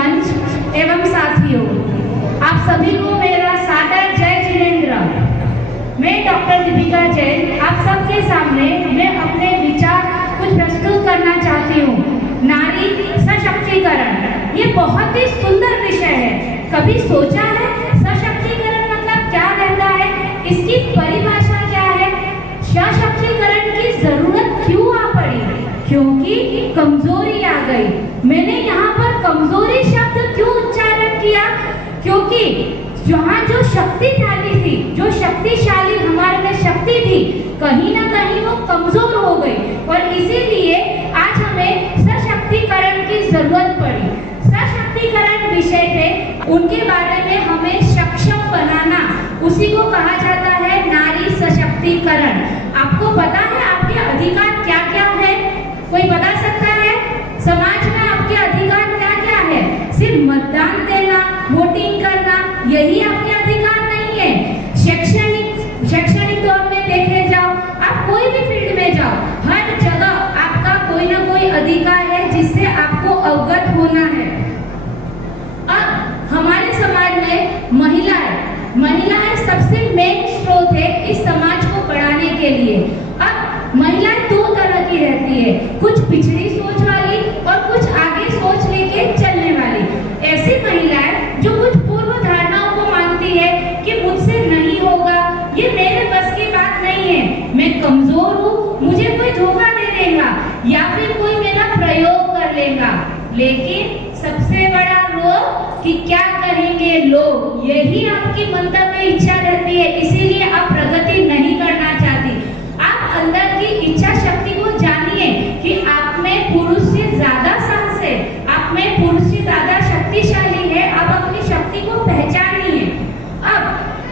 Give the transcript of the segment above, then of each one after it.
मंच एवं साथियों, आप सभी को मेरा सादर जय जिनेंद्र। मैं डॉक्टर दीपिका जैन आप सबके सामने मैं अपने विचार कुछ प्रस्तुत करना चाहती हूँ। नारी सशक्तिकरण ये बहुत ही सुंदर विषय है। कभी सोचा है सशक्तिकरण मतलब क्या रहता है, इसकी परिभाषा क्या है, सशक्तिकरण की जरूरत क्यों आ पड़ी? क्योंकि कमजोरी आ गई। मैंने यहाँ पर कमजोरी शब्द क्यों उच्चारण किया? क्योंकि जहाँ जो शक्तिशाली थी, जो शक्तिशाली हमारे में शक्ति थी, कहीं ना कहीं वो कमजोर हो गई और इसीलिए आज हमें सशक्तिकरण की जरूरत पड़ी। सशक्तिकरण विषय पे उनके बारे में हमें सक्षम बनाना, उसी को कहा जाता है नारी सशक्तिकरण। आपको पता है आपके अधिकार क्या क्या है? कोई बता सकता है? समाज में आपके अधिकार क्या क्या है? सिर्फ मतदान देना, वोटिंग करना, यही आपके अधिकार नहीं है। शैक्षणिक दौर में देखे जाओ, आप कोई भी फील्ड में जाओ, हर जगह आपका कोई ना कोई अधिकार है जिससे आपको अवगत होना है। अब हमारे समाज में महिलाएं सबसे मेन स्रोत है इस समाज को बढ़ाने के लिए। अब महिलाएं दो तरह की रहती है, कुछ पिछड़ी सोच वाली और कुछ आगे सोच लेके चलने वाली। ऐसी महिलाएं जो कुछ पूर्व धारणाओं को मानती है कि मुझसे नहीं होगा, ये मेरे बस की बात नहीं है, मैं कमजोर हूँ, मुझे कोई धोखा दे देगा या फिर कोई मेरा प्रयोग कर लेगा। लेकिन सबसे बड़ा रोग कि क्या कहेंगे लोग, यही आपकी मंतव्य में इच्छा रहती है, इसीलिए आप प्रगति नहीं करना चाहती। आप अंदर की इच्छा शक्ति को जानिए कि आप में पुरुष से ज्यादा साहस है, आप में पुरुष से ज्यादा शक्तिशाली है। आप अपनी शक्ति को पहचानिए। अब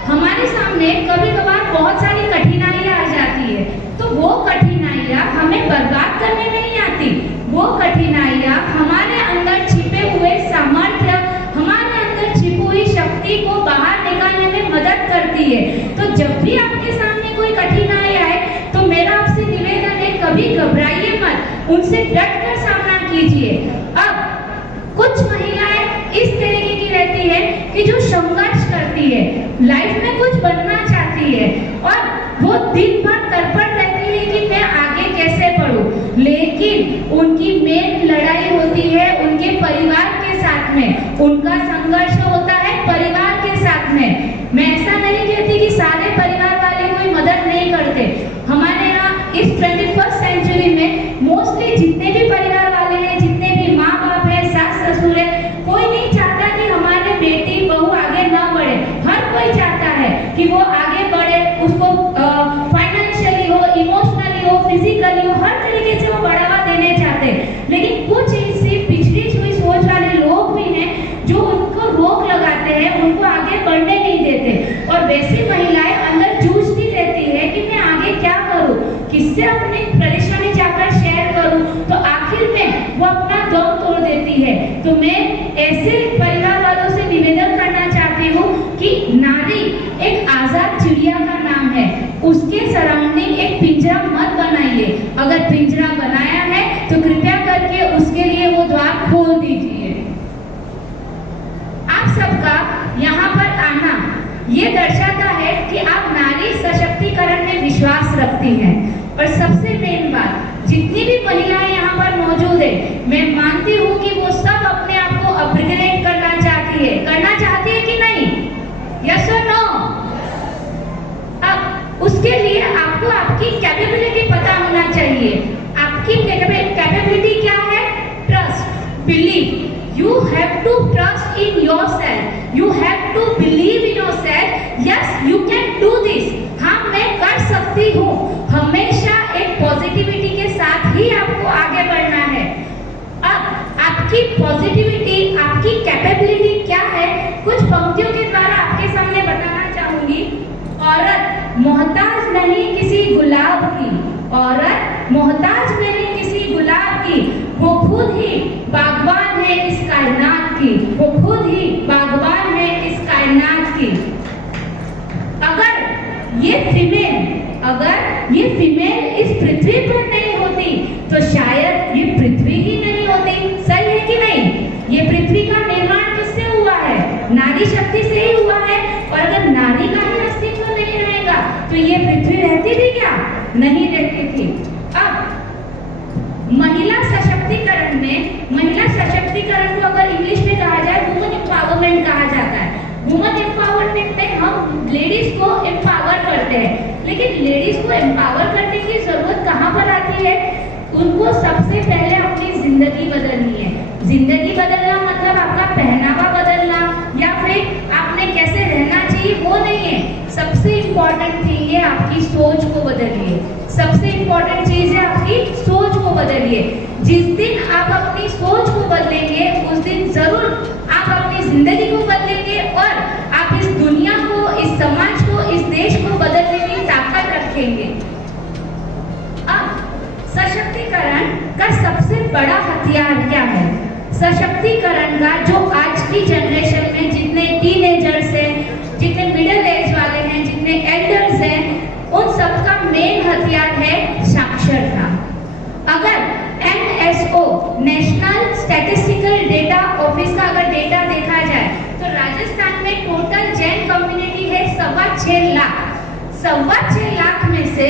हमारे सामने कभी कभार बहुत सारी कठिनाइयां आ जाती है, तो वो कठिनाइयां हमें बर्बाद करने नहीं आती, वो कठिनाइयां हमारे अंदर छिपे हुए सामर्थ्य, हमारे अंदर छिपी हुई शक्ति को बाहर निकालने में मदद करती है। तो जब भी आपके सामने कोई कठिनाई आए तो मेरा आपसे निवेदन है, कभी घबराइए मत, उनसे डट कर सामना कीजिए। अब कुछ महिलाएं इस तरीके की रहती है कि जो संघर्ष करती है, लाइफ में कुछ बनना चाहती है और वो दिन भर तड़पड़ रहती है कि मैं आगे कैसे बढ़ूं, लेकिन उनकी मेन लड़ाई होती है उनके परिवार के साथ में, उनका संघर्ष होता है परिवार के साथ में। मैं ऐसा नहीं कहती कि सारे परिवार वाले कोई मदद नहीं करते। हमारे यहाँ इस 21st सेंचुरी में मोस्टली जितने भी परिवार वाले हैं, जितने भी माँ बाप है, सास ससुर है, कोई नहीं चाहता कि हमारे बेटी बहू आगे ना बढ़े। हर कोई चाहता है कि वो आगे बढ़े, उसको फाइनेंशियली हो, इमोशनली हो, फिजिकली हो, हर तरीके से वो बढ़ावा देने चाहते हैं। लेकिन कुछ ऐसी पिछड़ी हुई सोच वाले लोग भी हैं जो उनको रोक लगाते हैं, उनको आगे बढ़ने नहीं देते। और वैसी महिलाएं अंदर जूझती रहती है कि मैं आगे क्या करूं, किससे अपनी परेशानी जाकर शेयर करूं, तो आखिर में वो अपना दम तोड़ देती है। तो मैं ऐसे परिवार वालों से निवेदन करना चाहती हूँ कि नारी एक आजाद चिड़िया का नाम है, उसके सराउंडिंग एक पिंजरा मत बनाइए। अगर पिंजरा बनाया है तो कृपया करके उसके लिए वो द्वार खोल दीजिए। आप सबका यहाँ पर आना ये दर्शाता है कि आप नारी सशक्तिकरण में विश्वास रखती हैं। और सबसे मेन बात, जितनी भी महिलाएं यहाँ पर मौजूद है, मैं मानती हूँ कि वो सब अपने आप को अपग्रेड करना चाहती है कि नहीं? यस और नो? अब उसके लिए आपको आपकी कैपेबिलिटी पता होना चाहिए। आपकी कैपेबिलिटी क्या है? Trust, believe. You have to trust in yourself. You have to believe in yourself. Yes, you can do this. हाँ, मैं कर सकती हूँ। हमेशा एक पॉजिटिविटी के साथ ही आपको आगे बढ़ना है। अब आपकी पॉजिटिविटी, आपकी कैपेबिलिटी क्या है, कुछ पंक्तियों के द्वारा आपके सामने बताना चाहूंगी। औरत मोहताज नहीं किसी गुलाब की, औरत मोहताज नहीं किसी गुलाब की, वो खुद ही बागबान है इस कायनात की, वो खुद ही बागबान है इस कायनात की। अगर ये फीमेल इस पृथ्वी पर नहीं होती तो शायद ये पृथ्वी ही नहीं होती। सही है कि नहीं? ये पृथ्वी का नहीं रहती थी। अब महिला सशक्तिकरण को अगर इंग्लिश में कहा जाए वुमन एम्पावरमेंट कहा जाता है। वुमन एम्पावरमेंट में हम लेडीज को एम्पावर करते हैं, लेकिन लेडीज को एम्पावर करने की जरूरत कहाँ पर आती है? उनको सबसे पहले अपनी जिंदगी बदलनी है। जिंदगी बदलना मतलब आपका पहनावा बदलना या फिर आपने कैसे रहना चाहिए वो नहीं है। सबसे इम्पोर्टेंट थिंग है आपकी सोच को बदलिए। सबसे इम्पोर्टेंट चीज है आपकी सोच को बदलिए। जिस दिन आप अपनी सोच को बदलेंगे उस दिन जरूर आप अपनी जिंदगी को बदलेंगे और आप इस दुनिया को, इस समाज को, इस देश को बदलने की ताकत रखेंगे। अब सशक्तिकरण का सबसे बड़ा हथियार क्या है? सशक्तिकरण का जो आज की जनरेशन में जितने टीनेजर्स हैं, जितने मिडिल एज वाले हैं, जितने एल्डर्स हैं, उन सबका मेन हथियार है साक्षरता। अगर NSO national statistical data office का अगर डेटा देखा जाए तो राजस्थान में टोटल जैन कम्युनिटी है 6.25 लाख। 6.25 लाख में से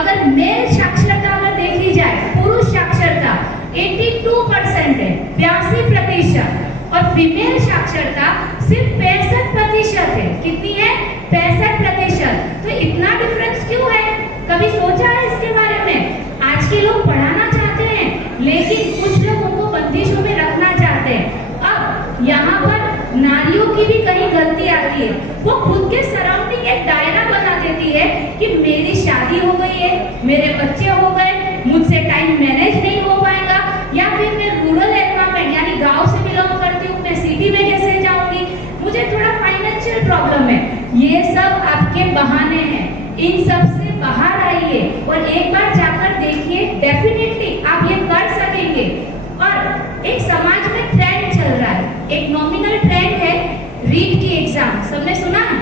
अगर मेल साक्षरता अगर देखी जाए, पुरुष साक्षरता 82% है, 82%, और फीमेल साक्षरता सिर्फ 65% है। कितनी है? 65%। तो इतना डिफरेंस क्यों है? कभी सोचा है इसके बारे में? आज के लोग पढ़ाना चाहते हैं लेकिन कुछ लोग उनको बंदिशों में रखना चाहते हैं। अब यहाँ पर नारियों की भी कहीं गलती आती है। वो खुद के सराउंडिंग एक दायरा बना देती है कि मेरी शादी हो गई है, मेरे बच्चे हो गए, मुझसे टाइम मैनेज नहीं हो पाएगा, या फिर मैं रूरल एनवायरमेंट यानी गांव से बिलोंग करती हूँ, मैं सिटी में कैसे जाऊंगी, मुझे थोड़ा फाइनेंशियल प्रॉब्लम है। ये सब आपके बहाने हैं। इन सब से बाहर आइए और एक बार जाकर देखिए, डेफिनेटली आप ये कर सकेंगे। और एक समाज में ट्रेंड चल रहा है, एक नॉमिनल ट्रेंड है रीट की एग्जाम। सबने सुना है?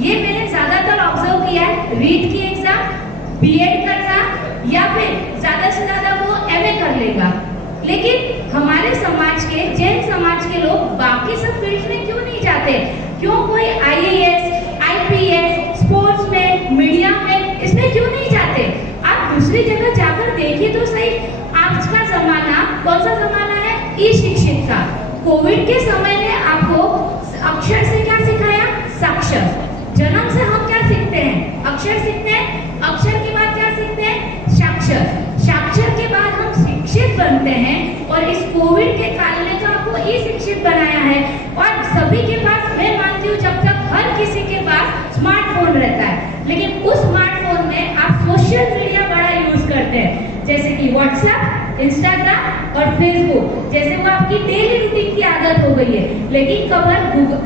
ये मैंने ज्यादातर ऑब्जर्व किया है। रीट की एग्जाम, बीएड करना या फिर ज्यादा से ज्यादा वो एमए कर लेगा। लेकिन हमारे समाज के, जैन समाज के लोग बाकी सब फील्ड में क्यों नहीं जाते? क्यों कोई IAS, IPS, स्पोर्ट्स में, मीडिया में, इसमें क्यों नहीं जाते? आप दूसरी जगह जाकर देखिए तो सही। आज का जमाना कौन सा जमाना है? ई शिक्षित का। कोविड के समय ने आपको अक्षर से क्या सिखाया? साक्षर। जन्म से हम क्या सीखते हैं? अक्षर सीखते हैं। अक्षर के बाद क्या सीखते हैं? साक्षर। साक्षर के बाद हम शिक्षित बनते हैं और इस कोविड के काल ने तो आपको ई शिक्षित बनाया है। और सभी के पास, मैं मानती हूँ जब तक हर किसी के पास स्मार्टफोन रहता है, लेकिन उस स्मार्टफोन में आप सोशल मीडिया बड़ा यूज करते हैं, जैसे कि व्हाट्सएप, इंस्टाग्राम और फेसबुक, जैसे वो आपकी डेली रूटीन की आदत हो गई है। लेकिन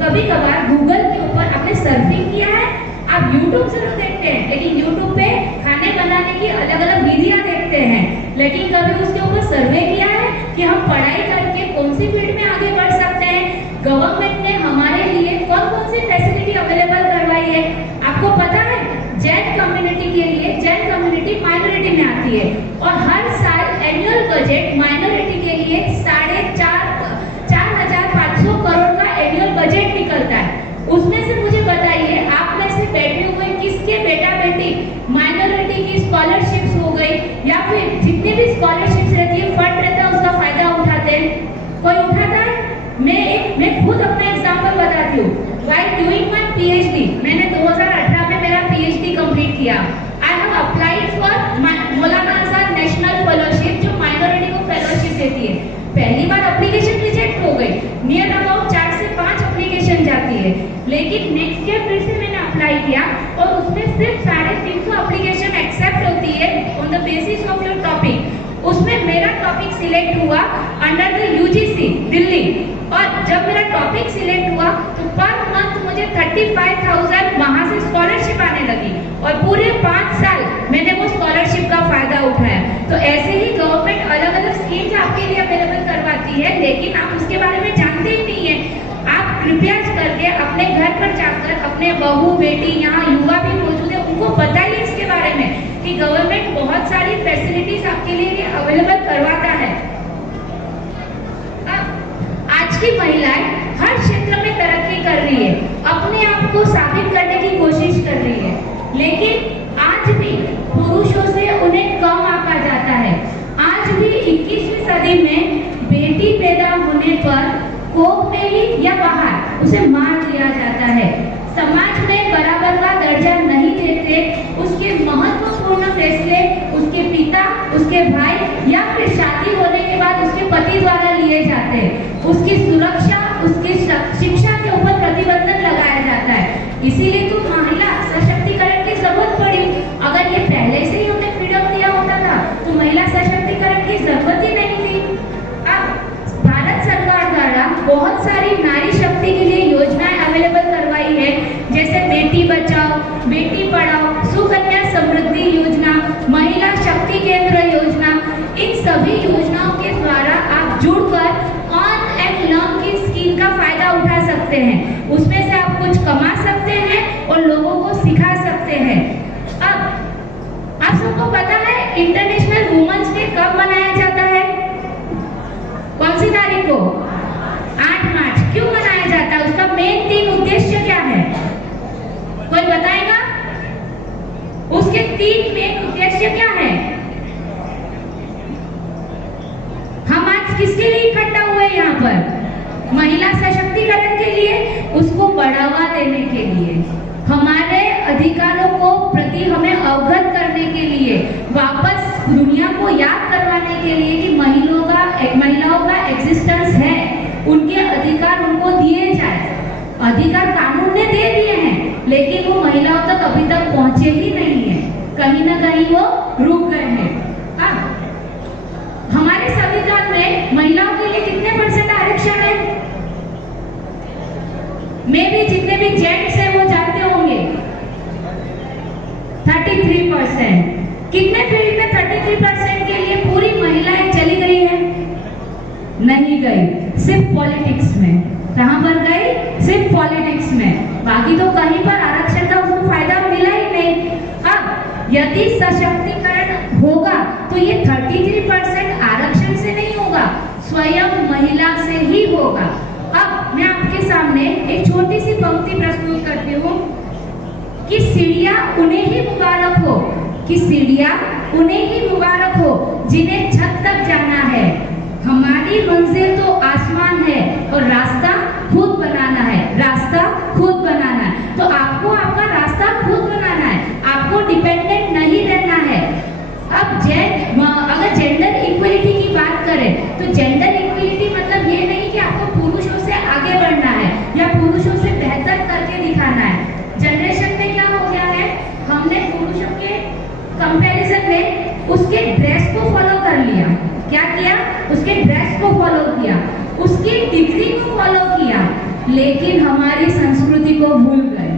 कभी कभार गूगल के ऊपर आपने सर्फिंग किया है? आप यूट्यूब जरूर देखते हैं, लेकिन यूट्यूब पे खाने बनाने की अलग अलग विधियां देखते हैं, लेकिन कभी उसके ऊपर सर्वे किया है कि हम पढ़ाई करके कौन सी फील्ड में आगे बढ़ सकते हैं? गवर्नमेंट ने हमारे लिए कौन कौन सी फैसिलिटी अवेलेबल करवाई है? आपको पता है? जैन कम्युनिटी के लिए, जैन कम्युनिटी माइनॉरिटी में आती है और हर साल एनुअल बजट माइनॉरिटी के लिए 4,500 करोड़ का एनुअल बजट निकलता है। उसमें से मुझे बताइए, आप में से बैठे हुए किसके बेटा बेटी माइनॉरिटी की स्कॉलरशिप्स हो गई या फिर जितने भी स्कॉलरशिप्स रहती है, फंड रहता है, उसका फायदा उठाते हैं? कोई उठाता है? मैं खुद अपना एग्जांपल बताती हूँ। While doing my PhD, मैंने 2018 में मेरा PhD कंप्लीट किया। I have applied for Maulana Azad national fellowship, जो माइनॉरिटी को फेलोशिप देती है। पहली बार एप्लीकेशन रिजेक्ट हो गई, नियर अबाउट 4 से 5 एप्लीकेशन जाती है। लेकिन नेक्स्ट ईयर फिर से मैंने अप्लाई किया और उसमें सिर्फ 350 एप्लीकेशन एक्सेप्ट होती है on the basis of your topic. उसमें मेरा टॉपिक सिलेक्ट हुआ अंडर द UGC दिल्ली, और जब मेरा टॉपिक सिलेक्ट हुआ तो पर मंथ मुझे 35,000 वहां से स्कॉलरशिप आने लगी और पूरे 5 साल मैंने वो स्कॉलरशिप का फायदा उठाया। तो ऐसे ही गवर्नमेंट अलग अलग स्कीम्स आपके लिए अवेलेबल करवाती है, लेकिन आप उसके बारे में जानते ही नहीं है। आप कृपया करके अपने घर पर जाकर अपने बहू बेटी, यहाँ युवा भी मौजूद है, उनको बताइए इसके बारे में कि गवर्नमेंट बहुत सारी फैसिलिटीज आपके लिए अवेलेबल करवाता है। आज की महिलाएं हर क्षेत्र में तरक्की कर रही है, अपने आप को साबित करने की कोशिश कर रही है, लेकिन आज भी पुरुषों से शक्ति में बेटी पैदा होने पर कोख में ही या बाहर उसे मार दिया जाता है। समाज में बराबर का दर्जा नहीं देते, उसके महत्वपूर्ण फैसले उसके पिता, उसके भाई या फिर शादी होने के बाद उसके पति द्वारा लिए जाते हैं। उसकी सुरक्षा, उसकी शिक्षा के ऊपर प्रतिबंध लगाया जाता है। इसीलिए तो महिला सशक्तिकरण की जरूरत पड़ी। अगर ये पहले से ही हमें फ्रीडम दिया होता था तो महिला सशक्तिकरण की जरूरत ही नहीं थी। अब भारत सरकार द्वारा बहुत सारी नारी शक्ति के लिए योजनाएं अवेलेबल करवाई है, जैसे बेटी बचाओ, बेटी पढ़ाओ, सुकन्या समृद्धि योजना, महिला शक्ति केंद्र योजना। इन सभी योजनाओं के द्वारा आप जुड़कर अर्न एंड लर्न की स्कीम का फायदा उठा सकते हैं। उसमें से आप कुछ कमा सकते हैं और लोगों को सिखा सकते हैं। अब आप सबको पता है इंटरनेशनल वुमेन्स डे कब मनाया जाता है? कौन सी तारीख को? 8 मार्च। क्यों मनाया जाता है? उसका मेन 3 उद्देश्य क्या है? कोई बताएगा? उसके 3 मेन उद्देश्य क्या है? हम आज किसके लिए इकट्ठा हुए यहाँ पर? महिला सशक्तिकरण के लिए, उसको बढ़ावा देने के लिए, हमारे अधिकारों को प्रति हमें अवगत करने के लिए, वापस दुनिया को याद करवाने के लिए कि महिलाओं का एग्जिस्टेंस है, उनके अधिकार उनको दिए जाए। अधिकार कानून ने दे दिए हैं, लेकिन वो महिलाओं तक अभी तक पहुंचे ही नहीं है, कहीं ना कहीं वो रुक गए हैं। हमारे संविधान में महिलाओं के लिए कितने % आरक्षण है? में भी जितने भी जेंट्स हैं वो जानते होंगे 33%। कितने फील्ड में 33% के लिए पूरी महिलाएं चली गई है? नहीं गई, सिर्फ पॉलिटिक्स में। कहां पर गई? सिर्फ पॉलिटिक्स में। बाकी तो कहीं पर आरक्षण का उसको फायदा मिला ही नहीं। अब यदि सशक्तिकरण होगा तो ये 33% आरक्षण से नहीं होगा, स्वयं महिला से ही होगा। अब मैं आपके सामने एक छोटी सी पंक्ति प्रस्तुत करती हूँ कि सीढ़ियां उन्हें ही मुबारक हो, कि सीढ़ियां उन्हें ही मुबारक हो जिन्हें छत तक जाना है। हमारी मंजिल तो आसमान है और रास्ता खुद बनाना है, रास्ता खुद बनाना है। तो आपको आपका रास्ता खुद बनाना है, आपको डिपेंडेंट नहीं रहना है। अब अगर जेंडर इक्वलिटी की बात करें तो जेंडर इक्वलिटी मतलब ये नहीं कि आपको पुरुषों से आगे बढ़ना है या पुरुषों से बेहतर करके दिखाना है। जनरेशन में क्या हो गया है, हमने पुरुषों के कंपैरिजन में उसके ड्रेस को फॉलो कर लिया। क्या किया? उसके ड्रेस को फॉलो किया, उसकी डिग्री को फॉलो किया, लेकिन हमारी संस्कृति को भूल गए।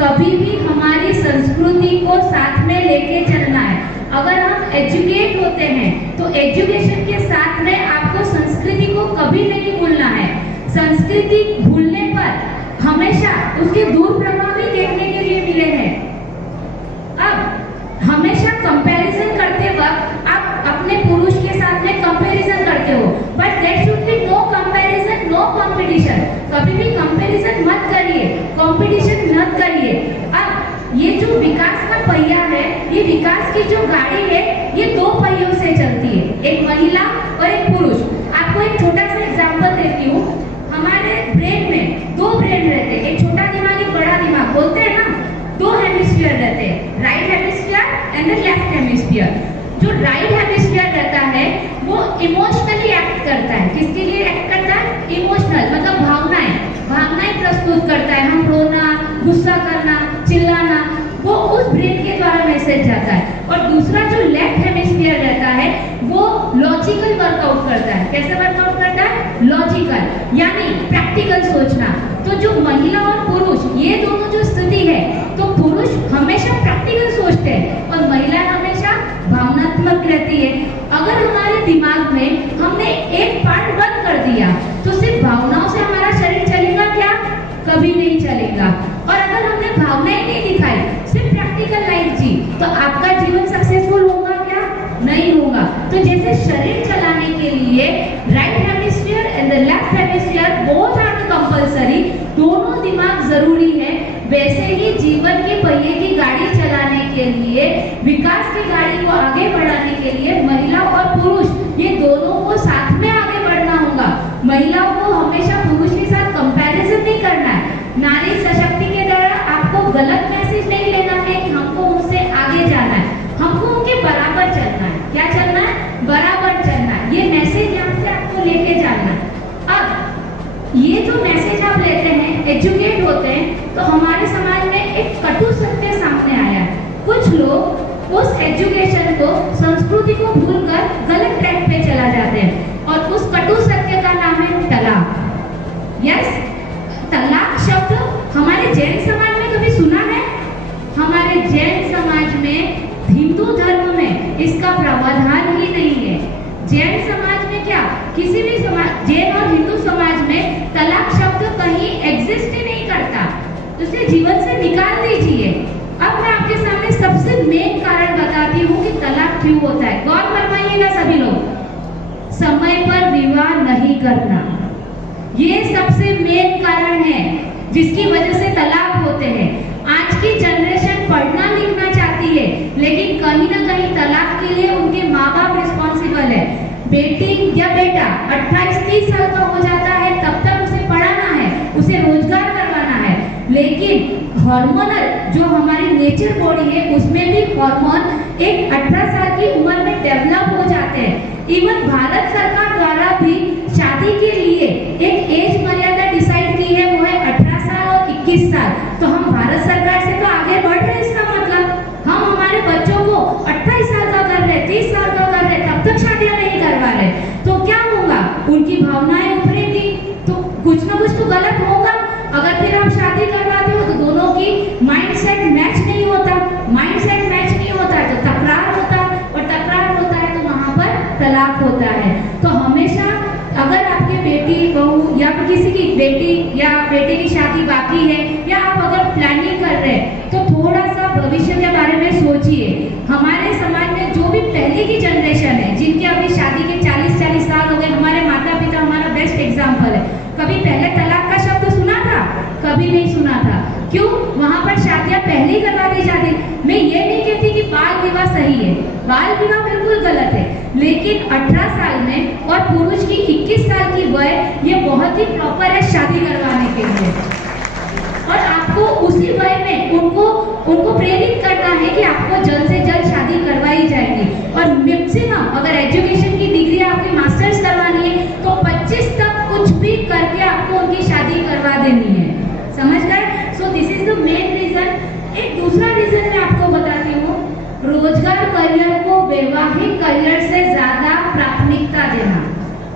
कभी भी हमारी संस्कृति को साथ में लेके चलना है। अगर हम एजुकेट होते हैं तो एजुकेशन के साथ में आपको संस्कृति को कभी नहीं भूलना है। संस्कृति भूलने पर हमेशा उसके दुष्प्रभाव भी देखने के लिए मिले हैं। अब हमेशा कंपैरिजन करते वक्त आप अपने पुरुष के साथ में कंपैरिजन करते हो, but there should be no comparison, no competition. कभी भी कंपैरिजन मत करिए, कंपटीशन मत करिए। अब ये जो विकास का पहिया है, ये विकास की जो गाड़ी है, ये 2 पहियों से चलती है, एक महिला और एक पुरुष। आपको एक छोटा सा एग्जांपल देती हूँ। हमारे ब्रेन में 2 ब्रेन रहते हैं, एक छोटा दिमाग, एक बड़ा दिमाग, बोलते हैं ना। 2 हेमिस्फीयर रहते हैं, right hemisphere and the left hemisphere. जो राइट हेमिस्फीयर रहता है वो इमोशनली एक्ट करता है। किसके लिए एक्ट करता है? इमोशनल मतलब भावनाएं प्रस्तुत करता है। हम रोना, गुस्सा करना, चिल्लाना, वो उस ब्रेन के द्वारा मैसेज जाता है। और दूसरा जो लेफ्ट हेमिस्फीयर रहता है वो लॉजिकल वर्कआउट करता है। कैसे वर्कआउट करता है? लॉजिकल, यानी प्रैक्टिकल सोचना। तो जो महिला और पुरुष, ये दोनों जो स्थिति है, तो पुरुष हमेशा प्रैक्टिकल सोचते हैं और महिला हमेशा भावनात्मक रहती है। अगर हमारे दिमाग में हमने एक पार्ट बंद कर दिया तो सिर्फ भावनाओं से हमारा शरीर चलेगा क्या? कभी नहीं चलेगा। और अगर हमने भावनाएं नहीं दिखाई, सिर्फ प्रैक्टिकल लाइफ जी, तो आपका जीवन सक्सेसफुल होगा क्या? नहीं होगा। तो जैसे शरीर चलाने के लिए right hemisphere and the left hemisphere both are compulsory, दोनों दिमाग जरूरी है, वैसे ही जीवन के पहिए की गाड़ी चलाने के लिए, विकास की गाड़ी को आगे बढ़ाने के लिए महिला और पुरुष ये दोनों को साथ हमेशा पुरुष के साथ कंपैरिजन नहीं करना है। नारी शक्ति के द्वारा आपको गलत मैसेज नहीं लेना है कि हमको उनसे आगे जाना है, हमको उनके बराबर चलना है। क्या चलना है? बराबर चलना है। ये मैसेज यहाँ से आपको लेके जाना है। अब ये जो मैसेज आप लेते हैं, एजुकेट होते हैं, तो हमारे समाज में एक कटु सत्य सामने आया है। कुछ लोग उस एजुकेशन को, संस्कृति को भूलकर गलत ट्रैक पे चला जाते हैं और उस कटु सत्य का नाम है तलाक। यस, तलाक शब्द हमारे जैन समाज में कभी सुना है? हमारे जैन समाज में, हिंदू धर्म में इसका प्रावधान ही नहीं है। जैन समाज में क्या, किसी भी समाज, जैन और हिंदू समाज में तलाक शब्द कहीं एग्जिस्ट ही नहीं करता। उसे जीवन से निकाल दीजिए। अब मैं आपके सामने सबसे मेन कारण बताती हूँ कि तलाक क्यों होता है। गौर फरमाइएगा सभी लोग। समय पर विवाह नहीं करना, ये सबसे मेन कारण है जिसकी वजह से तलाक होते हैं। आज की जनरेशन पढ़ना लिखना चाहती है, लेकिन कहीं ना कहीं तलाक के लिए उनके माँ बाप रिस्पॉन्सिबल है। बेटी या बेटा 28-30 साल का हो जाता है, तब तक उसे पढ़ाना है, उसे रोजगार करवाना है। लेकिन हार्मोनल जो हमारी नेचर बॉडी है, उसमें भी हार्मोन एक 18 साल की उम्र में डेवलप हो जाते हैं। इवन भारत सरकार द्वारा भी शादी के लिए एक एज मर्यादा डिसाइड की है, वो है 18 साल और 21 साल। तो हम भारत सरकार से तो आगे बढ़ रहे हैं। इसका मतलब हम हमारे बच्चों को 28 साल का कर रहे, 30 साल का कर रहे, तब तक शादियां नहीं करवा रहे। तो क्या होगा? उनकी भावनाएं उभरेंगी, तो कुछ ना कुछ तो गलत होगा। अगर फिर आप शादी करवाते हो तो दोनों की माइंडसेट मैच नहीं होता, माइंडसेट मैच नहीं होता तो तकरार होता है, और तकरार होता है तो वहां पर तलाक होता है। तो हमेशा अगर आपकी बेटी, बहू या किसी की बेटी या बेटे की शादी बाकी है, या आप अगर प्लानिंग कर रहे हैं, तो थोड़ा सा भविष्य के बारे में सोचिए। हमारे समाज में जो भी पहले की जनरेशन है, जिनकी अभी शादी के 40-40 साल हो गए, हमारे माता पिता हमारा बेस्ट एग्जाम्पल है। कभी पहले तलाक का शब्द सुना था? कभी नहीं सुना था। क्यों? वहां पर शादियां पहले ही करवा दी जाती। मैं ये नहीं कहती कि बाल विवाह सही है, बाल विवाह बिल्कुल गलत है, लेकिन 18 साल में और पुरुष की 21 साल की वय, ये बहुत ही प्रॉपर है शादी करवाने के लिए। और आपको उसी वय में उनको प्रेरित करना है कि आपको जल्द से जल्द शादी करवाई जाएगी। और मैक्सिमम अगर एजुकेशन की डिग्री आपकी मास्टर्स करवानी है, तो 25 तक कुछ भी करके आपको उनकी शादी करवा देनी है। समझ गए? So this is the main reason. एक दूसरा रीजन मैं आपको बताती हूँ, रोजगार करियर को वैवाहिक करियर से ज्यादा प्राथमिकता देना।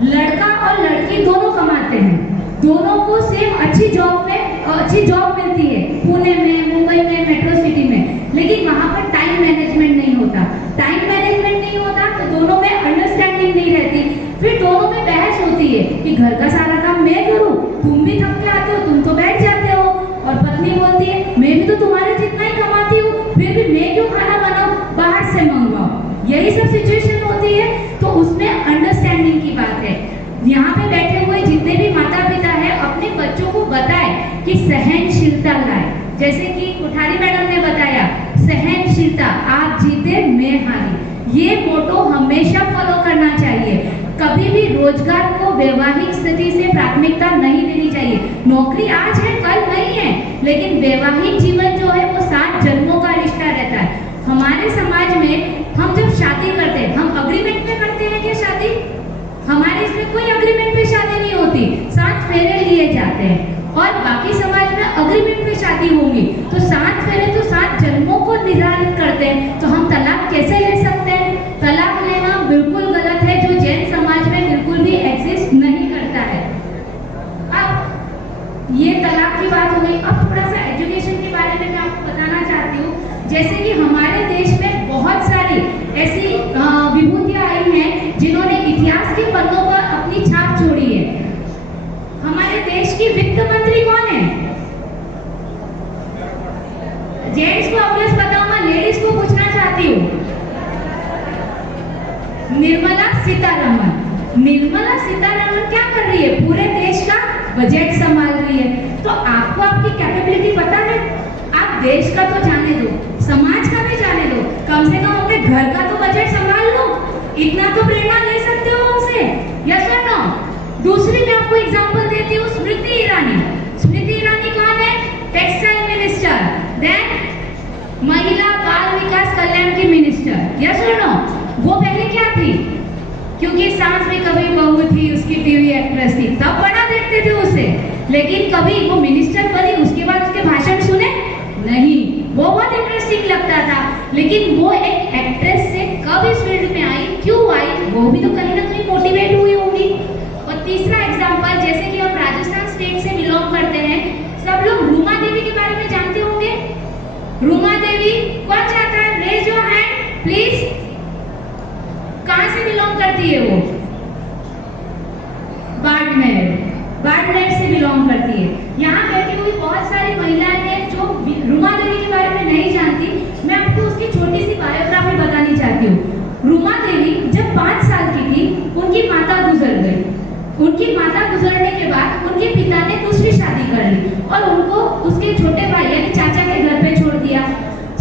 लड़का और लड़की दोनों कमाते हैं, दोनों को सेम अच्छी जॉब मिलती है, पुणे में, मुंबई में, मेट्रो सिटी में, लेकिन वहां पर टाइम मैनेजमेंट नहीं होता। टाइम मैनेजमेंट नहीं होता तो दोनों में अंडरस्टैंडिंग नहीं रहती। फिर दोनों में बहस होती है कि घर का सारा काम मैं करूं, तुम भी थक के आते हो, तुम तो बैठ जाते हो। और पत्नी बोलती है मैं भी तो तुम्हारे जितना ही कमाती हूँ, फिर भी मैं क्यों खाना बनाऊं, बाहर से मंगवाओ। यही सब सिचुएशन होती है। तो उसमें अंडरस्टैंडिंग की बात है। यहाँ पे बैठे हुए जितने भी माता पिता है, अपने बच्चों को बताएं कि सहनशीलता लाए। जैसे कि कोठारी मैडम ने बताया, सहनशीलता, आप जीते मैं हारी, ये मोटो हमेशा फॉलो करना चाहिए। कभी भी रोजगार को वैवाहिक स्थिति से प्राथमिकता नहीं देनी चाहिए। नौकरी आज है कल नहीं है, लेकिन वैवाहिक जीवन जो है वो 7 जन्मों का रिश्ता रहता है। हमारे समाज में हम जब शादी करते हैं, हम अग्रीमेंट पे करते हैं क्या शादी? हमारे इसमें कोई अग्रीमेंट पे शादी नहीं होती, 7 फेरे लिए जाते हैं। और बाकी समाज में अग्रीमेंट पे शादी होगी, तो 7 फेरे तो 7 जन्मों को निर्धारित करते हैं। तो हम तलाक कैसे ले सकते हैं? तलाक लेना बिल्कुल गलत है, जो जैन समाज में बिल्कुल भी एग्जिस्ट नहीं करता है। अब ये तलाक की बात हो गई। अब थोड़ा सा एजुकेशन के बारे में मैं आपको बताना चाहती हूँ। जैसे कि हमारे देश में बहुत सारी ऐसी विभूतियां आई हैं जिन्होंने इतिहास के पन्नों पर अपनी छाप छोड़ी है। हमारे देश की वित्त मंत्री कौन है? जेंट्स को ऑब्वियस पता होगा, लेडीज को पूछना चाहती हूँ। निर्मला सीतारमण। निर्मला सीतारमण क्या कर रही है? पूरे देश का बजट संभाल रही है। तो आपको आपकी कैपेबिलिटी पता है? आप देश का तो जाने दो, समाज का भी जाने दो, कम से कम अपने घर का तो बजट संभाल लो। इतना तो प्रेरणा ले सकते हो उनसे, यस और नो? दूसरी मैं आपको एग्जांपल देती क्योंकि सास भी कभी बहू थी, उसकी टीवी एक्ट्रेस थी, तब बड़ा देखते थे उसे। लेकिन कभी वो मिनिस्टर बनी उसके बाद उसके भाषण सुने नहीं, वो बहुत इंटरेस्टिंग लगता था। लेकिन वो एक एक्ट्रेस से कब इस फील्ड में आई, क्यों आई, वो भी तो कहीं ना कहीं मोटिवेट हुई होगी। और तीसरा एग्जांपल, जैसे कि हम राजस्थान स्टेट से बिलोंग करते हैं, सब लोग रूमा देवी के बारे में जानते होंगे। रूमा देवी कौन चाहता है, रेज योर हैंड प्लीज। कहां से बिलोंग करती है वो? बाड़मेर से बिलोंग करती है। यहाँ बैठी हुई बहुत सारी महिलाएं हैं जो रूमा देवी के बारे में नहीं जानती। मैं आपको उसकी छोटी सी बायोग्राफी बतानी चाहती हूँ। रूमा देवी जब 5 साल की थी, उनकी माता गुजर गई। उनकी माता गुजरने के बाद उनके पिता ने दूसरी शादी कर ली और उनको उसके छोटे भाई यानी चाचा के घर पे छोड़ दिया।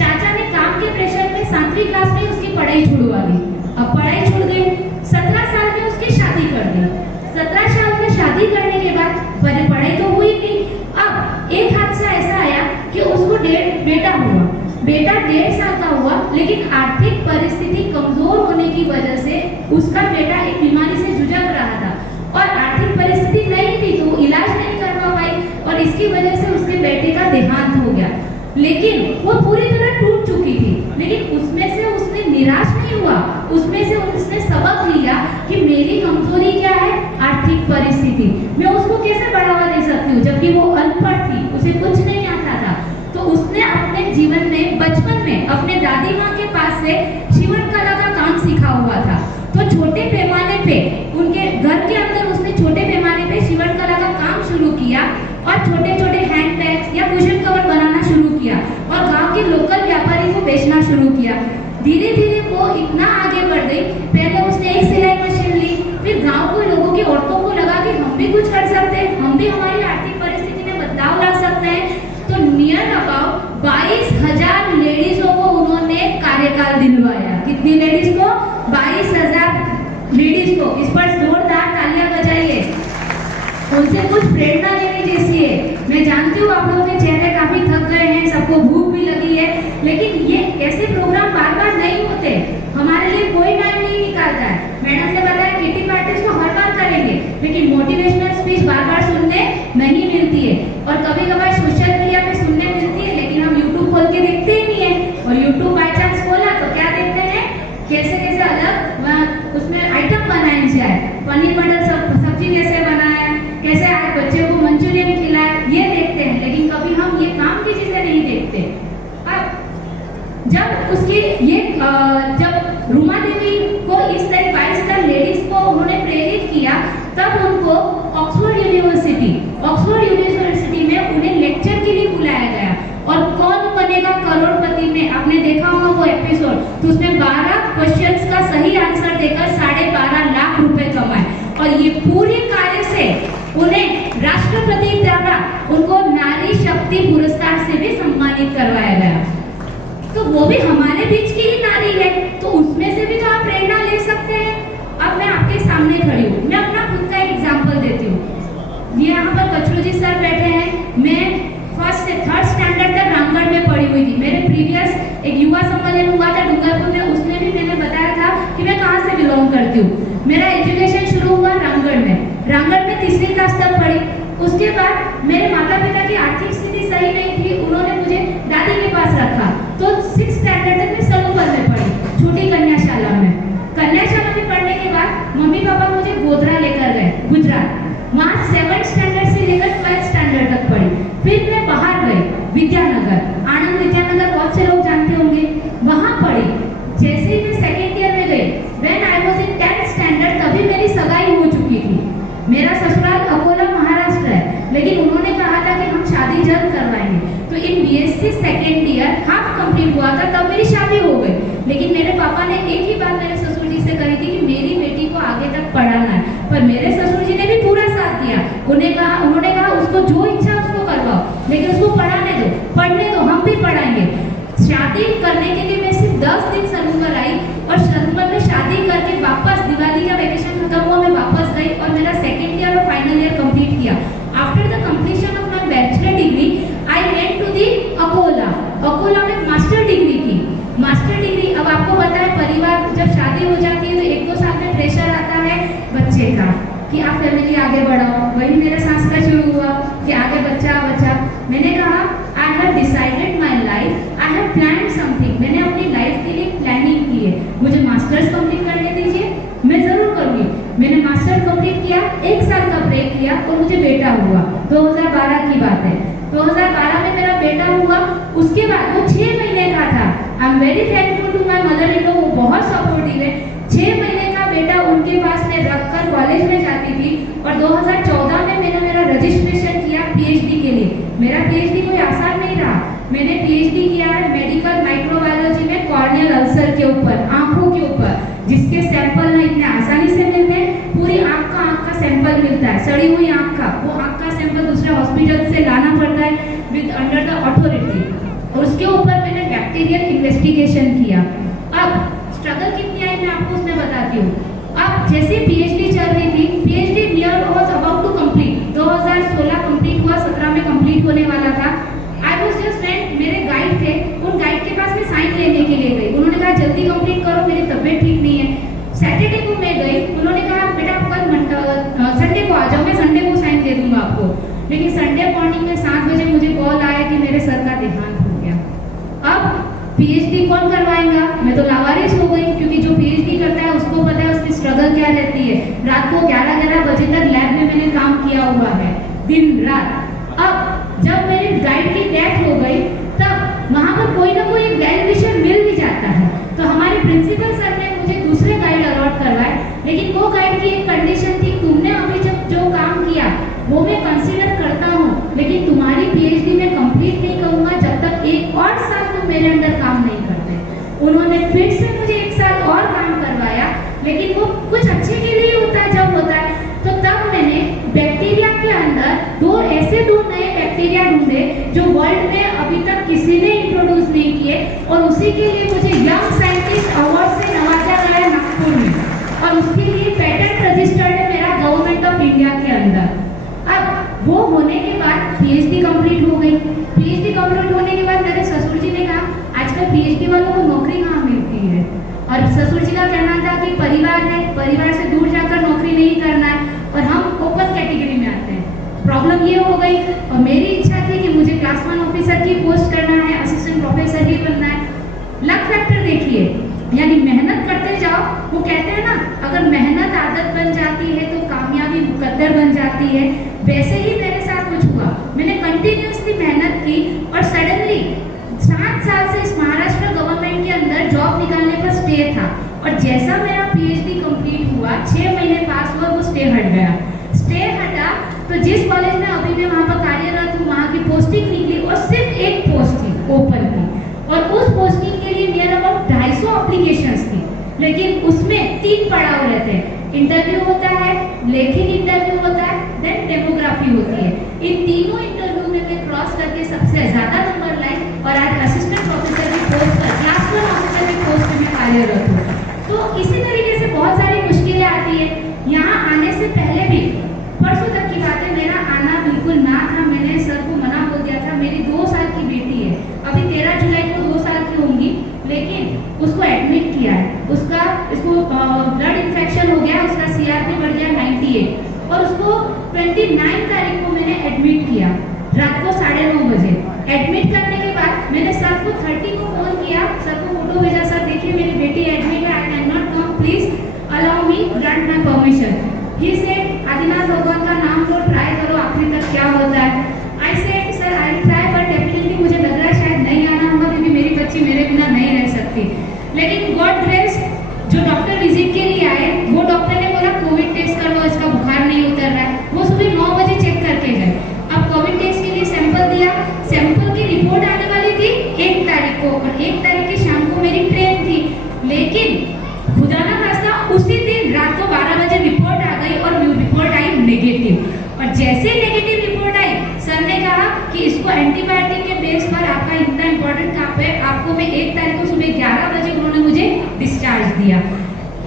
चाचा ने काम के प्रेशर में 7वीं क्लास में उसकी पढ़ाई छुड़वा दी। अब पढ़ाई छूट गई, 17 साल में उसकी शादी कर दी। 17 साल में शादी करने के बाद पढ़ाई तो हुई नहीं। अब एक हादसा ऐसा आया कि उसको बेटा हुआ। बेटा 1.5 साल का हुआ, लेकिन आर्थिक परिस्थिति कमजोर होने की वजह से उसका बेटा एक बीमारी से जुझ रहा था और आर्थिक परिस्थिति नहीं थी तो वो इलाज नहीं करवा पाई और इसकी वजह से उसके बेटे का देहांत हो गया। लेकिन वो पूरी तरह टूट चुकी थी, लेकिन उसमें से उसने निराश नहीं हुआ। उसमें से उसने सबक लिया कि मेरी कमजोरी क्या है, आर्थिक परिस्थिति। मैं उसको कैसे बढ़ावा दे सकती हूँ, जबकि वो अनपढ़ थी, उसे कुछ नहीं आता था। तो उसने अपने जीवन में बचपन में अपने दादी माँ के पास से शिवन कला का काम सीखा हुआ था। तो छोटे पैमाने पे उनके घर के अंदर उसने छोटे पैमाने पे शिवन कला का काम शुरू किया और छोटे छोटे हैंड बैग्स या कुशन कवर बनाना शुरू किया और गांव के लोकल व्यापारी को बेचना शुरू किया। धीरे धीरे वो इतना आगे बढ़ गई। पहले उसने एक सिलाई मशीन ली, फिर गांव के लोगों की औरतों को लगा कि हम भी कुछ कर सकते हैं, हम भी हमारी आर्थिक परिस्थिति में बदलाव ला सकते हैं। तो नियर अबाउट 22,000 लेडीजों को उन्होंने कार्यकाल दिलवाया। कितनी लेडीज को? 22,000 लेडीज को। इस पर जोरदार तालियां बजाइए। उनसे कुछ प्रेरणा लेने जैसी है। मैं जानती हूँ आप लोगों के चेहरे काफी थक गए हैं, सबको भूख भी लगी है, लेकिन ये ऐसे प्रोग्राम बार बार नहीं होते। हमारे लिए कोई टाइम नहीं निकालता है। मैडम ने बताया किटी पार्टीज तो हर बार करेंगे, लेकिन मोटिवेशनल स्पीच बार बार सुनने नहीं मिलती है और कभी कभार सोशल मीडिया पे सुनने मिलती है, लेकिन हम यूट्यूब खोल के देखते ही नहीं है। और यूट्यूब बाई चांस खोला तो क्या देखते हैं, कैसे कैसे अलग उसमें आइटम बनाए जाए, पनीर मटर सब्जी कैसे बनाए, कैसे आज बच्चे को मंचूरियन खिलाए, ये देखते हैं। लेकिन कभी हम ये काम की चीजें नहीं देखते। अब जब उसकी ये जब रूमा देवी को इस तरह 22 लेडीज को उन्होंने प्रेरित किया, तब उनको ऑक्सफोर्ड यूनिवर्सिटी में उन्हें लेक्चर के लिए बुलाया गया। और कौन बनेगा करोड़पति में आपने देखा होगा वो एपिसोड, तो उसमें 12 क्वेश्चंस का सही आंसर देकर 12.5 लाख रुपए कमाए। और ये पूरे कार्य से उन्हें राष्ट्रपति द्वारा उनको नारी शक्ति पुरस्कार से भी सम्मानित करवाया गया। तो वो भी हमारे बीच की ही नारी है, तो उसमें से भी तो आप प्रेरणा ले सकते हैं। अब मैं आपके सामने खड़ी हूँ, मैं अपना खुद का एक एग्जाम्पल देती हूँ। ये यहाँ पर कचरू जी सर बैठे हैं। मैं 1st से 3rd स्टैंडर्ड तक रामगढ़ में पढ़ी हुई थी। मेरे प्रीवियस एक युवा सम्मेलन हुआ था डूंगरपुर में, उसमें भी मैंने बताया था कि मैं कहाँ से बिलोंग करती हूँ। मेरा एजुकेशन शुरू हुआ रामगढ़ में। रामगढ़ में 3री क्लास तक पढ़ी। उसके बाद मेरे माता पिता की आर्थिक स्थिति सही नहीं थी, उन्होंने मुझे दादी के पास रखा। तो 6th स्टैंडर्ड तक मैं सलोपर में पढ़ी, छोटी कन्याशाला में। कन्याशाला में पढ़ने के बाद मम्मी पापा मुझे गोधरा लेकर गए, गुजरात। वहाँ 7th स्टैंडर्ड से लेकर 12th स्टैंडर्ड तक पढ़ी। फिर मैं बाहर गई, विद्यानगर, आनंद विद्यानगर, बहुत से लोग जानते होंगे, वहाँ पढ़ी। जैसे ही मैं 2nd ईयर में गई, when I was in 10th standard, तभी मेरी सगाई हो चुकी थी। मेरा ससुराल अकोला महाराष्ट्र है, लेकिन उन्होंने कहा था कि हम शादी जल्द करवाएंगे। तो इन BSc 2nd year half complete हुआ था, तब मेरी शादी हो गई। लेकिन मेरे पापा ने एक ही बात मेरे ससुर जी से कही थी कि मेरी बेटी को आगे तक पढ़ाना है। पर मेरे ससुर जी ने भी पूरा साथ दिया। उन्होंने कहा उसको जो इच्छा उसको करवाओ, लेकिन उसको पढ़ाने दो, पढ़ने दो, हम भी पढ़ाएंगे। शादी करने के लिए मैं सिर्फ 10 दिन सलूकर आई और सलूकर में शादी करके वापस दिवाली का वेकेशन खत्म हुआ, मैं वापस गई और मेरा 2nd ईयर और फाइनल ईयर कंप्लीट किया। After the completion of my bachelor degree I went to the Akola में मास्टर डिग्री की। मास्टर डिग्री, अब आपको पता है परिवार जब शादी हो जाती है तो 1-2 साल में प्रेशर आता है बच्चे का कि आप फैमिली आगे बढ़ाओ। वही मेरे सास का शुरू हुआ कि आगे बच्चा बच्चा। मैंने कहा I have decided my life, I have plan something. मैंने अपनी लाइफ के लिए प्लानिंग की है। मुझे मास्टर्स कंप्लीट करने दीजिए, मैं जरूर करूँगी। मैंने मास्टर कंप्लीट किया, 1 साल का ब्रेक लिया और मुझे बेटा हुआ। 2012 की बात है। 2012 में मेरा बेटा हुआ। उसके बाद वो 6 महीने का था। I am very thankful to my mother in law, वो बहुत सपोर्टिव है। 6 महीने का बेटा उनके पास में रखकर कॉलेज में जाती थी और 2014 में मैंने मेरा रजिस्ट्रेशन किया पीएचडी के लिए। मेरा पीएचडी कोई आसान नहीं रहा। मैंने पीएचडी किया है मेडिकल माइक्रोबायोलॉजी में कॉर्नियल अल्सर के ऊपर, आंखों के ऊपर, जिसके सैंपल ना इतने आसानी से मिलते हैं। पूरी आंख का सैंपल मिलता है, सड़ी हुई आंख का। वो आंख का सैंपल दूसरे हॉस्पिटल से लाना पड़ता है विद अंडर द अथॉरिटी। और उसके ऊपर मैंने बैक्टीरियल इन्वेस्टिगेशन किया। अब स्ट्रगल कितनी आई मैं आपको उसमें बताती हूँ। अब जैसे पीएचडी चल रही थी, PhD near was about to complete. 2016 complete हुआ, 17 में कंप्लीट होने वाला था। आई वाज जस्ट फ्रेंड, मेरे गाइड थे, उन गाइड के पास मैं साइन लेने के लिए गई। उन्होंने कहा जल्दी कंप्लीट करो, मेरी तबीयत ठीक नहीं है। सैटरडे को मैं गई, उन्होंने कहा बेटा आप कल संडे को आ जाओ, मैं संडे को साइन दे दूंगा आपको। लेकिन संडे मॉर्निंग में 7 बजे मुझे कॉल आया कि मेरे सर का देहांत हो गया। अब पीएचडी कौन करवाएगा? मैं तो लावारिस हो गई, क्योंकि जो पीएचडी करता है उसको पता है उसकी स्ट्रगल क्या रहती है। रात को 11-11 बजे तक लैब में मैंने काम किया हुआ है, दिन रात। अब जब मेरी गाइड की डेथ हो गई, तब वहां पर कोई ना कोई वेल विशर मिल भी जाता है। तो हमारे प्रिंसिपल सर ने मुझे दूसरे गाइड अलॉट करवाए, लेकिन वो गाइड की एक कंडीशन थी, तुमने अभी जब जो काम किया वो मैं कंसीडर करता हूँ, लेकिन तुम्हारी पीएचडी में कंप्लीट नहीं करूंगा जब तक 1 और साल तुम मेरे अंदर काम नहीं करते। उन्होंने फिर से मुझे 1 साल और काम करवाया, लेकिन वो कुछ अच्छे के लिए होता है जब होता है। तो तब मैंने बैक्टीरिया के अंदर ऐसे दो नए बैक्टीरिया ढूंढे जो वर्ल्ड में अभी तक किसी ने इंट्रोड्यूस नहीं किए, और उसी के लिए मुझे यंग साइंटिस्ट अवार्ड से नवाजा गया नागपुर में, और उसके लिए पेटेंट रजिस्टर्ड है मेरा गवर्नमेंट ऑफ इंडिया के अंदर। अब वो होने के बाद पीएचडी कंप्लीट हो गई। पीएचडी कंप्लीट होने के बाद मेरे ससुर जी ने कहा आजकल पीएचडी वालों को नौकरी कहाँ मिलती है, और ससुर जी का कहना था कि परिवार है, परिवार से दूर जाकर नौकरी नहीं करना है, और हम ओपन कैटेगरी में आते हैं। प्रॉब्लम ये हो गई, और मेरी इच्छा थी कि मुझे क्लास 1 ऑफिसर की पोस्ट करना है, असिस्टेंट प्रोफेसर ही बनना है। लक फैक्टर देखिए, यानी मेहनत करते जाओ। वो कहते हैं ना, अगर मेहनत आदत बन जाती है तो कामयाबी मुकद्दर बन जाती है। वैसे ही मेरे साथ कुछ हुआ। मैंने कंटिन्यूअसली मेहनत की, और सडनली 7 साल से इस महाराष्ट्र गवर्नमेंट के अंदर जॉब निकालने पर स्टे था। और जैसा मेरा पीएचडी कंप्लीट हुआ, 6 महीने पास हुआ, वो स्टे हट गया। स्टे हटा तो जिस कॉलेज में अभी मैं वहाँ पर कार्यरत हूँ, वहाँ की पोस्टिंग निकली, और सिर्फ एक पोस्ट थी ओपन की, और उस पोस्टिंग के लिए मेरा अबाउट 250 एप्लीकेशंस थी। लेकिन उसमें 3 पड़ाव रहते हैं। इंटरव्यू होता है, लेखित इंटरव्यू होता है, देन डेमोग्राफी होती है। इन तीनों इंटरव्यू में मैं क्रॉस करके सबसे ज्यादा नंबर लाई, और आज असिस्टेंट प्रोफेसर की पोस्ट पर, क्लास 1 ऑफिसर की पोस्ट में कार्यरत हूँ। तो इसी तरीके से बहुत सारी मुश्किलें आती है। यहाँ आने से पहले भी, परसों तक की बात है, मेरा आना बिल्कुल ना था। मैंने सर को मना बोल दिया था। मेरी 2 साल की बेटी है, अभी 13 जुलाई को 2 साल की होंगी, लेकिन उसको एडमिट किया है। इसको ब्लड इन्फेक्शन हो गया, उसका सीआरपी बढ़ गया 98, और उसको 29 तारीख को मैंने एडमिट किया, रात को 9:30 बजे। एडमिट करने के बाद मैंने सर को 30 को फोन किया, सर को फोटो भेजा, सर देखिए मेरी बेटी एडमिट है, I can not come, please allow me, grant my permission. He said Adinath भगवान का नाम लो, ट्राई करो आखिरी तक क्या होता है। I said sir I will try, but definitely मुझे लग रहा है शायद नहीं आना होगा, क्योंकि मेरी बच्ची मेरे बिना नहीं रह सकती। लेकिन गॉड ग्रेस, जो डॉक्टर विजिट के लिए आए, वो डॉक्टर ने बोला कोविड टेस्ट करवाओ, इसका बुखार नहीं उतर रहा है। वो सुबह 9 बजे चेक करके गए। अब कोविड टेस्ट के लिए सैंपल दिया, सैंपल की रिपोर्ट आने वाली थी 1 तारीख को, और 1 तारीख की शाम को मेरी ट्रेन थी। लेकिन खुदा ना खास्ता उसी दिन रात को 12 बजे रिपोर्ट आ गई, और रिपोर्ट आई नेगेटिव। और जैसे नेगेटिव रिपोर्ट आई, सर ने कहा कि इसको एंटीबायोटिक के बेस पर आपका इतना इंपॉर्टेंट काम है, आपको मैं 1 तारीख को सुबह 11 बजे उन्होंने मुझे डिस्चार्ज दिया।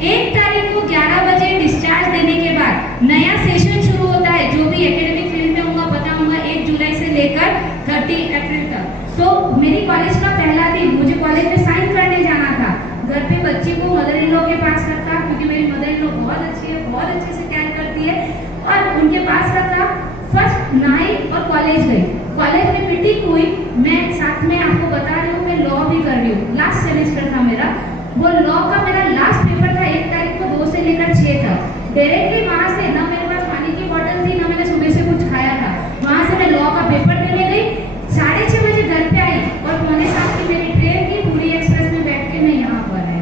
1 तारीख को 11 बजे डिस्चार्ज देने के बाद नया सेशन शुरू होता है। जो भी एकेडमिक फील्ड में होगा पता होगा, 1 जुलाई से लेकर 30 अप्रैल तक। तो मेरी कॉलेज का पहला दिन, मुझे कॉलेज में साइन करने जाना था। घर पे बच्ची को मदर इन लॉ के पास रखा, क्योंकि मेरी मदर इन लॉ बहुत और कॉलेज गई। कॉलेज में मीटिंग हुई, मैं साथ में आपको बता रही हूँ मैं लॉ भी कर रही हूँ, लास्ट सेमेस्टर था मेरा। वो लॉ का मेरा लास्ट पेपर था, 1 तारीख को 2 से लेकर 6 तक। डायरेक्टली वहाँ से ना मेरे पास पानी की बोतल थी, ना मैंने सुबह से कुछ खाया था। वहाँ से मैं लॉ का पेपर देने गई, 6:30 बजे घर पे आई और 6:45 की मेरी ट्रेन की, पूरी एक्सप्रेस में बैठ के मैं यहाँ पर है।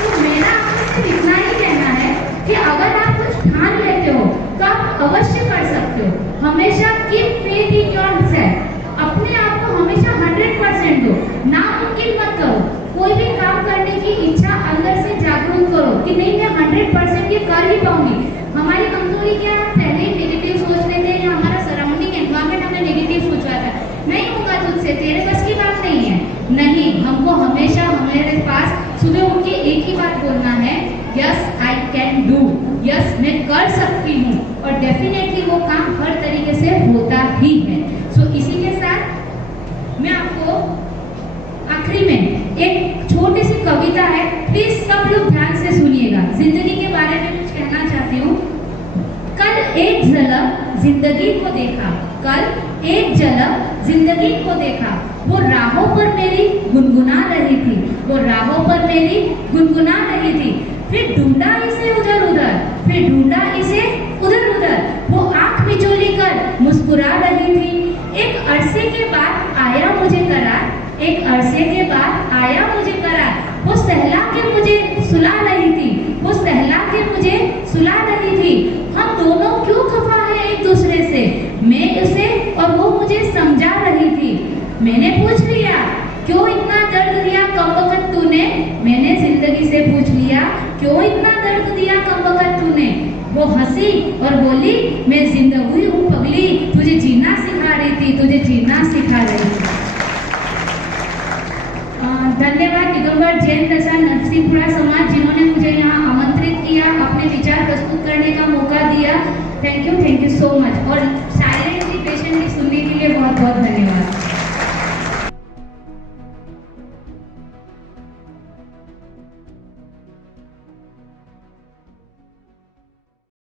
तो मेरा आपसे सिर्फ इतना ही कहना है कि अगर आप कुछ ठान लेते हो तो आप अवश्य कर सकते हो। हमेशा कीप फेथ इन योरसेल्फ, अपने आप को हमेशा 100% दो, नामुमकिन मत करो। कोई भी काम करने की इच्छा अंदर से जागरूक करो कि नहीं मैं 100% ये कर ही पाऊंगी। हमारी कमजोरी क्या है, पहले ही नेगेटिव सोच लेते हैं या हमारा सराउंडिंग एनवायरनमेंट हमें नेगेटिव सोचवाता है, नहीं होगा तुझसे, तेरे बस की बात नहीं है। नहीं, हमको हमेशा हमारे पास सुबह उठ के एक ही बात बोलना है, yes I can do, yes मैं कर सकती हूँ, और डेफिनेटली वो काम हर तरीके से होता ही है। सो इसी के साथ मैं आपको आखिरी में एक छोटी सी कविता है, प्लीज सब लोग ध्यान से सुनिएगा, जिंदगी के बारे में कुछ कहना चाहती हूँ। कल एक झलक जिंदगी को देखा, कल एक झलक जिंदगी को देखा, वो राहों पर मेरी गुनगुना रही थी, वो राहों पर मेरी गुनगुना रही थी। फिर ढूंढा इसे उधर उधर, फिर ढूंढा इसे उधर उधर, वो आंख मिचोली कर मुस्कुरा रही थी। एक अरसे के बाद आया मुझे करार, एक अरसे के बाद आया मुझे करार, वो सहला के मुझे सुला रही थी, वो सहला के मुझे सुला रही थी। हम दोनों क्यों खफा हैं एक दूसरे से, मैं उसे और वो मुझे समझा रही थी। मैंने पूछ लिया क्यों इतना दर्द दिया कमबख्त तूने, मैंने जिंदगी से पूछ लिया क्यों इतना दर्द दिया कमबख्त तूने। वो हंसी और बोली मैं जिंदगी हूँ पगली, तुझे जीना सिखा रही थी, तुझे जीना सिखा रही थी। धन्यवाद दिगंबर जैन दशा नरसिंहपुरा समाज, जिन्होंने मुझे यहाँ आमंत्रित किया, अपने विचार प्रस्तुत करने का मौका दिया। Thank you so much. और